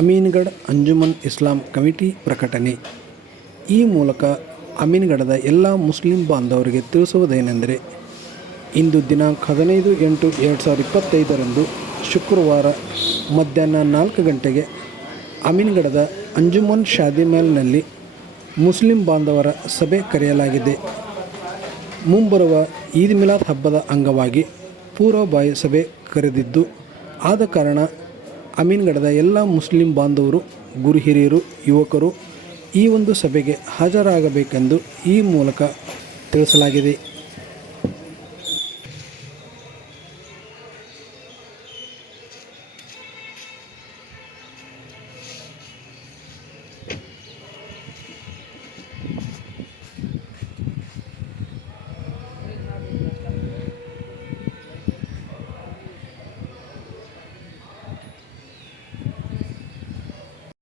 ಅಮೀನ್ಗಢ್ ಅಂಜುಮನ್ ಇಸ್ಲಾಂ committee ಪ್ರಕಟಣೆ. ಈ ಮೂಲಕ ಅಮೀನ್ಗಢದ ಎಲ್ಲ ಮುಸ್ಲಿಂ ಬಾಂಧವರಿಗೆ ತಿಳಿಸುವುದೇನೆಂದರೆ, ಇಂದು ದಿನಾಂಕ ಹದಿನೈದು ಎಂಟು ಎರಡು ಸಾವಿರದ ಇಪ್ಪತ್ತೈದರಂದು ಶುಕ್ರವಾರ ಮಧ್ಯಾಹ್ನ ನಾಲ್ಕು ಗಂಟೆಗೆ ಅಮೀನ್ಗಢದ ಅಂಜುಮನ್ ಶಾದಿಮೇಲ್ನಲ್ಲಿ ಮುಸ್ಲಿಂ ಬಾಂಧವರ ಸಭೆ ಕರೆಯಲಾಗಿದೆ. ಮುಂಬರುವ ಈದ್ ಮಿಲಾದ್ ಹಬ್ಬದ ಅಂಗವಾಗಿ ಪೂರ್ವಭಾವಿ ಸಭೆ ಕರೆದಿದ್ದು, ಆದ ಕಾರಣ ಅಮೀನ್ಗಢದ ಎಲ್ಲ ಮುಸ್ಲಿಂ ಬಾಂಧವರು ಗುರು ಹಿರಿಯರು ಯುವಕರು ಈ ಒಂದು ಸಭೆಗೆ ಹಾಜರಾಗಬೇಕೆಂದು ಈ ಮೂಲಕ ತಿಳಿಸಲಾಗಿದೆ.